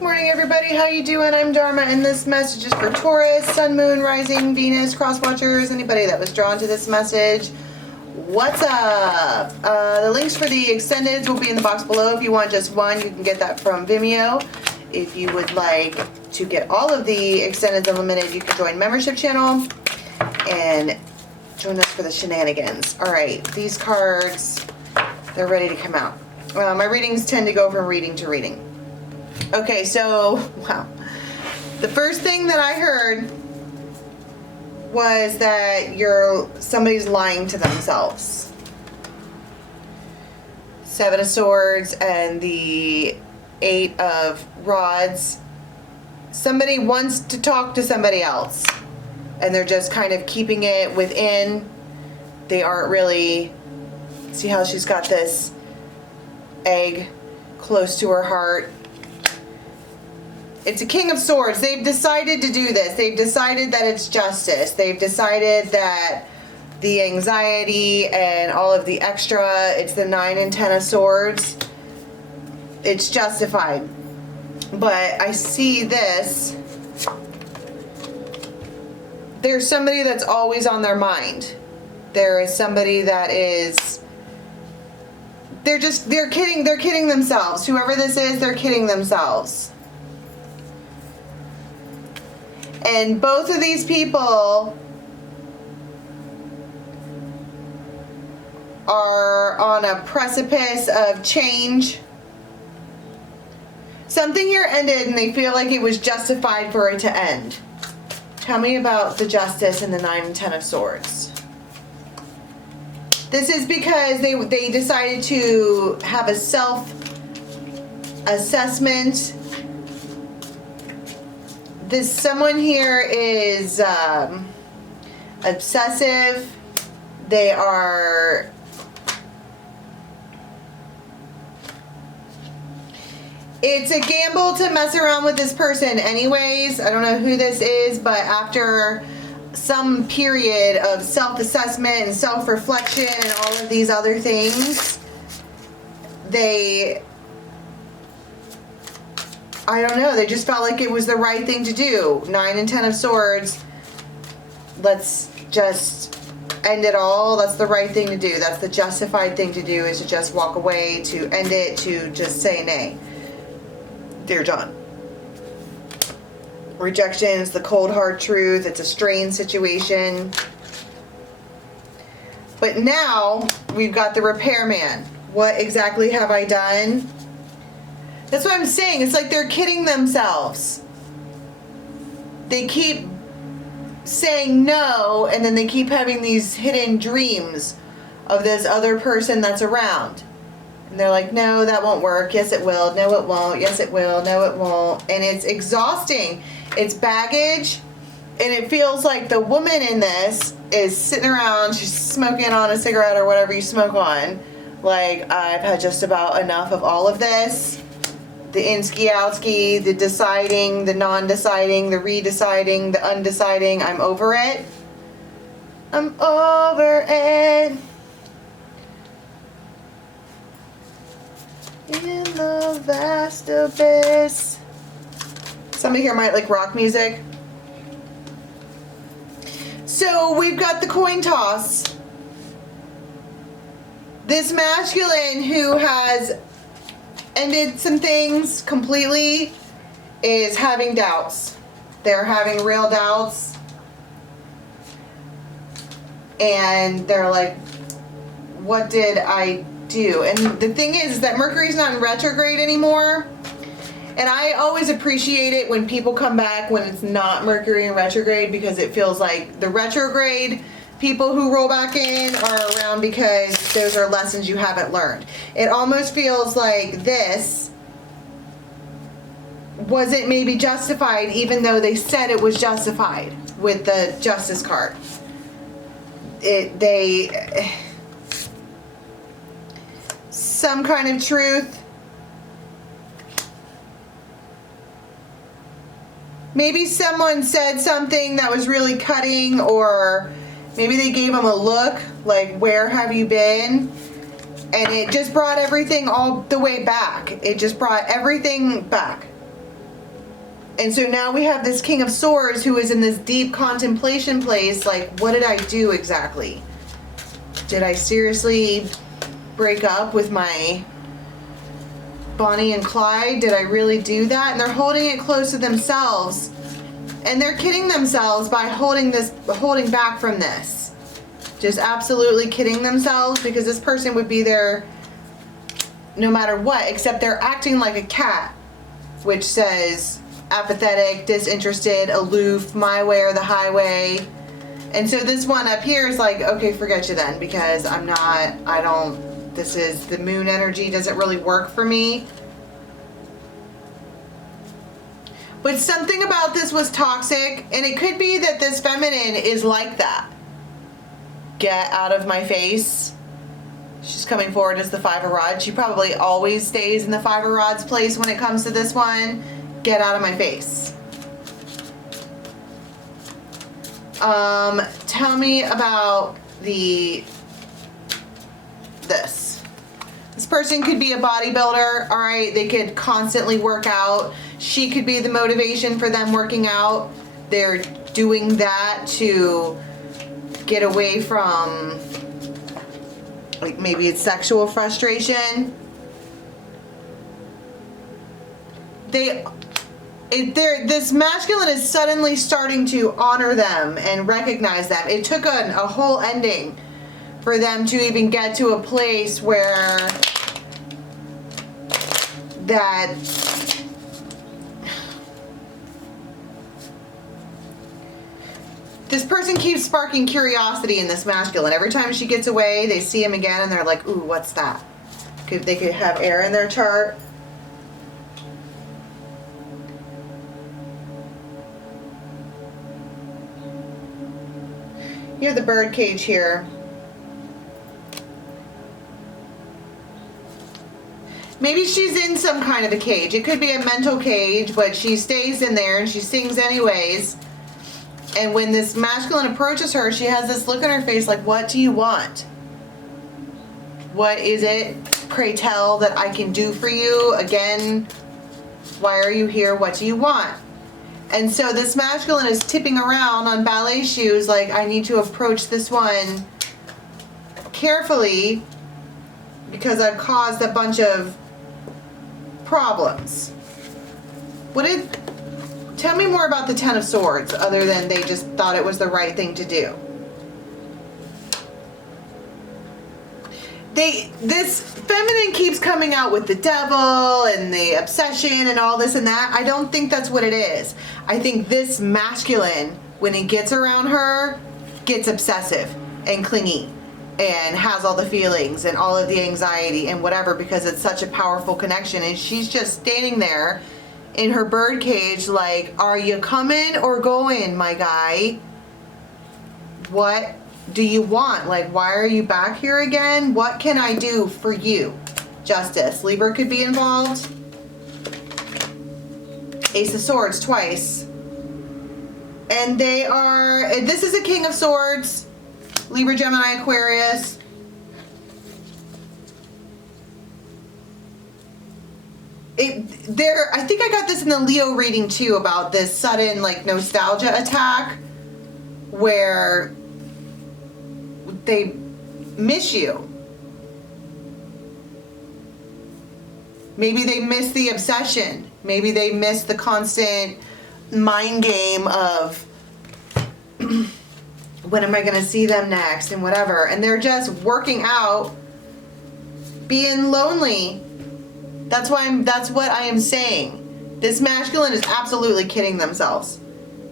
Morning everybody, how you doing? I'm Dharma and this message is for Taurus, Sun, Moon, Rising, Venus, Cross Watchers, anybody that was drawn to this message. What's up? The links for the extendeds will be in the box below. If you want just one, you can get that from Vimeo. If you would like to get all of the extendeds unlimited, you can join membership channel and join us for the shenanigans. Alright, these cards, they're ready to come out. My readings tend to go from reading to reading. Okay, so, wow. The first thing that I heard was that somebody's lying to themselves. Seven of Swords and the Eight of Rods. Somebody wants to talk to somebody else, and they're just kind of keeping it within. They aren't really, see how she's got this egg close to her heart. It's a King of Swords. They've decided to do this. They've decided that it's justice. They've decided that the anxiety and all of the extra, it's the 9 and 10 of Swords. It's justified. But I see this. There's somebody that's always on their mind. There is somebody that is, they're kidding themselves. Whoever this is, they're kidding themselves. And both of these people are on a precipice of change. Something here ended and they feel like it was justified for it to end. Tell me about the justice in the 9 and 10 of Swords. This is because they decided to have a self-assessment. Someone here is obsessive. They are it's a gamble to mess around with this person anyways. I don't know who this is, but after some period of self-assessment and self-reflection and all of these other things, I don't know, they just felt like it was the right thing to do. 9 and 10 of Swords. Let's just end it all. That's the right thing to do. That's the justified thing to do, is to just walk away, to end it, to just say nay. Dear John. Rejection is the cold hard truth. It's a strained situation. But now we've got the repairman. What exactly have I done? That's what I'm saying. It's like they're kidding themselves. They keep saying no, and then they keep having these hidden dreams of this other person that's around. And they're like, no, that won't work. Yes, it will. No, it won't. Yes, it will. No, it won't. And it's exhausting. It's baggage. And it feels like the woman in this is sitting around. She's smoking on a cigarette or whatever you smoke on. Like, I've had just about enough of all of this. The inski outski, the deciding, the non-deciding, the redeciding, the undeciding. I'm over it. I'm over it. In the vast abyss. Somebody here might like rock music. So we've got the coin toss. This masculine who has ended some things completely is having doubts. They're having real doubts. And they're like, what did I do? And the thing is that Mercury's not in retrograde anymore. And I always appreciate it when people come back when it's not Mercury in retrograde, because it feels like the retrograde people who roll back in are around because those are lessons you haven't learned. It almost feels like this wasn't maybe justified, even though they said it was justified with the Justice card. Some kind of truth. Maybe someone said something that was really cutting, or maybe they gave them a look, like, where have you been? And it just brought everything all the way back. It just brought everything back. And so now we have this King of Swords who is in this deep contemplation place. Like, what did I do exactly? Did I seriously break up with my Bonnie and Clyde? Did I really do that? And they're holding it close to themselves. And they're kidding themselves by holding back from this. Just absolutely kidding themselves, because this person would be there no matter what, except they're acting like a cat, which says apathetic, disinterested, aloof, my way or the highway. And so this one up here is like, okay, forget you then, because this is the moon energy, doesn't really work for me. But something about this was toxic, and it could be that this feminine is like that. Get out of my face. She's coming forward as the Five of Rods. She probably always stays in the Five of Rods place when it comes to this one. Get out of my face. Tell me about this. This person could be a bodybuilder, all right? They could constantly work out. She could be the motivation for them working out. They're doing that to get away from, like, maybe it's sexual frustration. This masculine is suddenly starting to honor them and recognize them. It took a whole ending for them to even get to a place where that this person keeps sparking curiosity in this masculine. Every time she gets away, they see him again and they're like, ooh, what's that? They could have air in their chart. You have the bird cage here. Maybe she's in some kind of a cage. It could be a mental cage, but she stays in there and she sings anyways. And when this masculine approaches her, she has this look on her face like, what do you want? What is it, pray tell, that I can do for you? Again, why are you here? What do you want? And so this masculine is tipping around on ballet shoes like, I need to approach this one carefully because I've caused a bunch of problems. Tell me more about the Ten of Swords, other than they just thought it was the right thing to do. This feminine keeps coming out with the devil and the obsession and all this and that. I don't think that's what it is. I think this masculine, when he gets around her, gets obsessive and clingy and has all the feelings and all of the anxiety and whatever, because it's such a powerful connection. And she's just standing there in her bird cage like, are you coming or going, my guy? What do you want? Like, why are you back here again? What can I do for you? Justice. Libra could be involved. Ace of Swords twice. And this is a King of Swords. Libra, Gemini, Aquarius. I think I got this in the Leo reading too, about this sudden like nostalgia attack where they miss you. Maybe they miss the obsession. Maybe they miss the constant mind game of when am I going to see them next and whatever. And they're just working out, being lonely. That's what I am saying. This masculine is absolutely kidding themselves.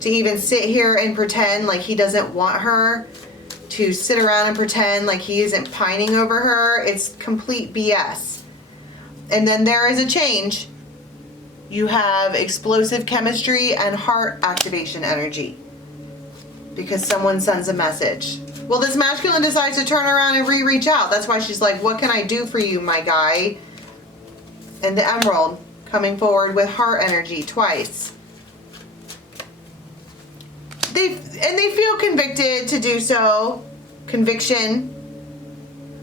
To even sit here and pretend like he doesn't want her, to sit around and pretend like he isn't pining over her, it's complete BS. And then there is a change. You have explosive chemistry and heart activation energy because someone sends a message. Well, this masculine decides to turn around and reach out. That's why she's like, what can I do for you, my guy? And the Emerald coming forward with heart energy twice. They feel convicted to do so. Conviction.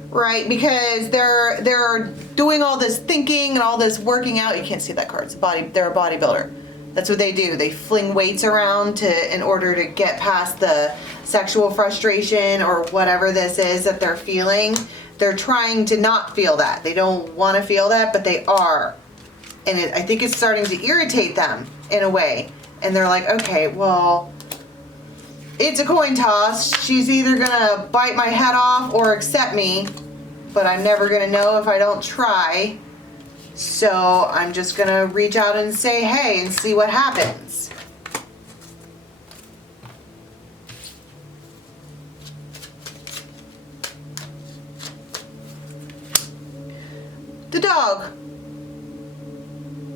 Right? Because they're doing all this thinking and all this working out. You can't see that card. They're a bodybuilder. That's what they do. They fling weights around in order to get past the sexual frustration or whatever this is that they're feeling. They're trying to not feel that. They don't want to feel that, but they are. And I think it's starting to irritate them in a way. And they're like, okay, well, it's a coin toss. She's either going to bite my head off or accept me, but I'm never going to know if I don't try. So I'm just going to reach out and say, hey, and see what happens. The dog.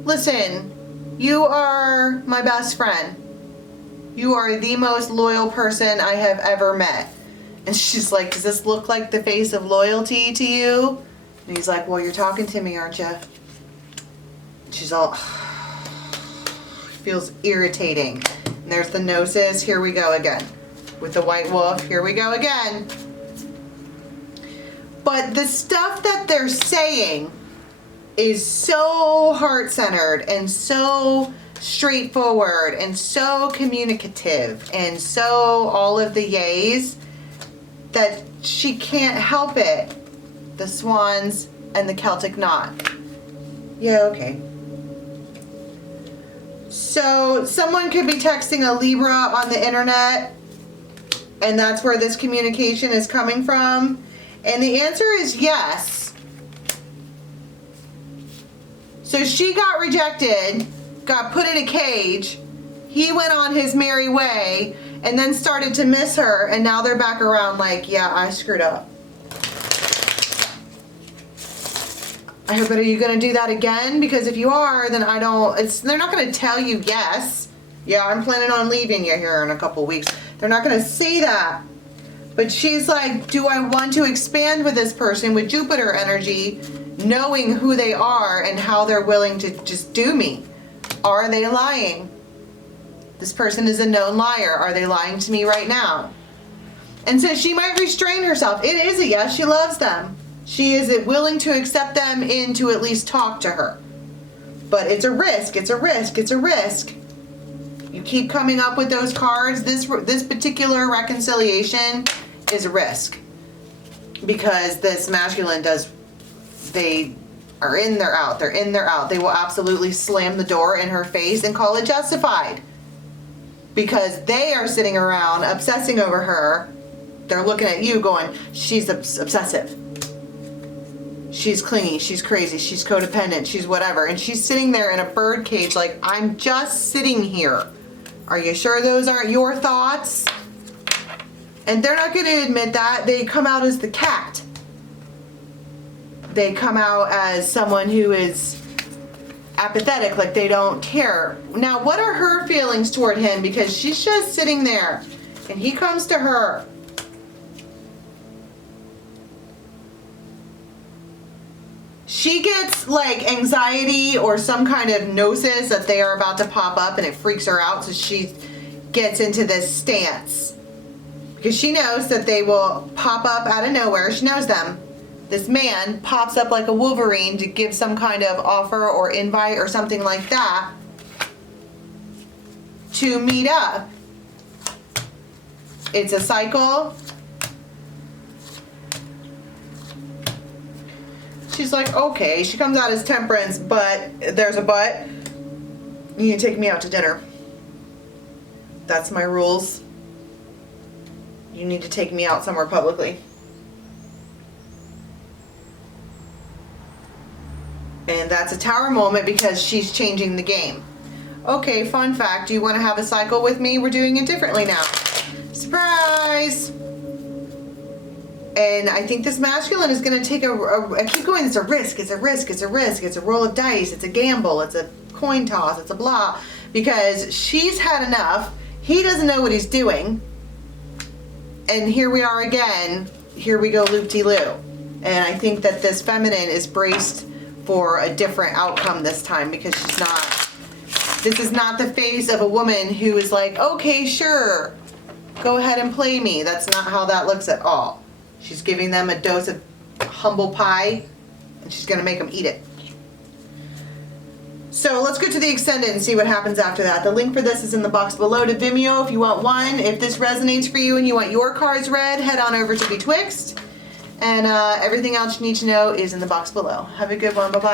Listen, you are my best friend. You are the most loyal person I have ever met. And she's like, does this look like the face of loyalty to you? And he's like, well, you're talking to me, aren't you? She's all, feels irritating. And there's the gnosis. Here we go again. With the white wolf. Here we go again. But the stuff that they're saying is so heart-centered and so straightforward and so communicative and so all of the yays that she can't help it. The swans and the Celtic knot. Yeah, okay. So someone could be texting a Libra on the internet, and that's where this communication is coming from. And the answer is yes. So she got rejected, got put in a cage. He went on his merry way and then started to miss her, and now they're back around like, yeah, I screwed up. I hope, are you going to do that again? Because if you are, then they're not going to tell you yes. Yeah, I'm planning on leaving you here in a couple weeks. They're not going to say that. But she's like, do I want to expand with this person with Jupiter energy, knowing who they are and how they're willing to just do me? Are they lying? This person is a known liar. Are they lying to me right now? And so she might restrain herself. It is a yes, she loves them. She is willing to accept them in to at least talk to her. But it's a risk, it's a risk, it's a risk. You keep coming up with those cards. This particular reconciliation is a risk. Because this masculine they are in, they're out, they're in, they're out. They will absolutely slam the door in her face and call it justified. Because they are sitting around obsessing over her. They're looking at you going, she's obsessive. She's clingy, she's crazy, she's codependent, she's whatever. And she's sitting there in a bird cage like, I'm just sitting here. Are you sure those aren't your thoughts? And they're not going to admit that. They come out as the cat. They come out as someone who is apathetic, like they don't care. Now, what are her feelings toward him? Because she's just sitting there and he comes to her. She gets like anxiety or some kind of gnosis that they are about to pop up, and it freaks her out, so she gets into this stance. Because she knows that they will pop up out of nowhere. She knows them. This man pops up like a Wolverine to give some kind of offer or invite or something like that to meet up. It's a cycle. She's like, okay. She comes out as Temperance, but there's a but. You need to take me out to dinner. That's my rules. You need to take me out somewhere publicly. And that's a Tower moment because she's changing the game. Okay, fun fact. Do you want to have a cycle with me? We're doing it differently now. Surprise! And I think this masculine is going to take I keep going, it's a risk, it's a risk, it's a risk, it's a roll of dice, it's a gamble, it's a coin toss, it's a blah. Because she's had enough. He doesn't know what he's doing. And here we are again. Here we go loop-de-loo. And I think that this feminine is braced for a different outcome this time, because this is not the face of a woman who is like, okay, sure, go ahead and play me. That's not how that looks at all. She's giving them a dose of humble pie, and she's going to make them eat it. So let's go to the extended and see what happens after that. The link for this is in the box below to Vimeo if you want one. If this resonates for you and you want your cards read, head on over to Betwixt. And everything else you need to know is in the box below. Have a good one. Bye-bye.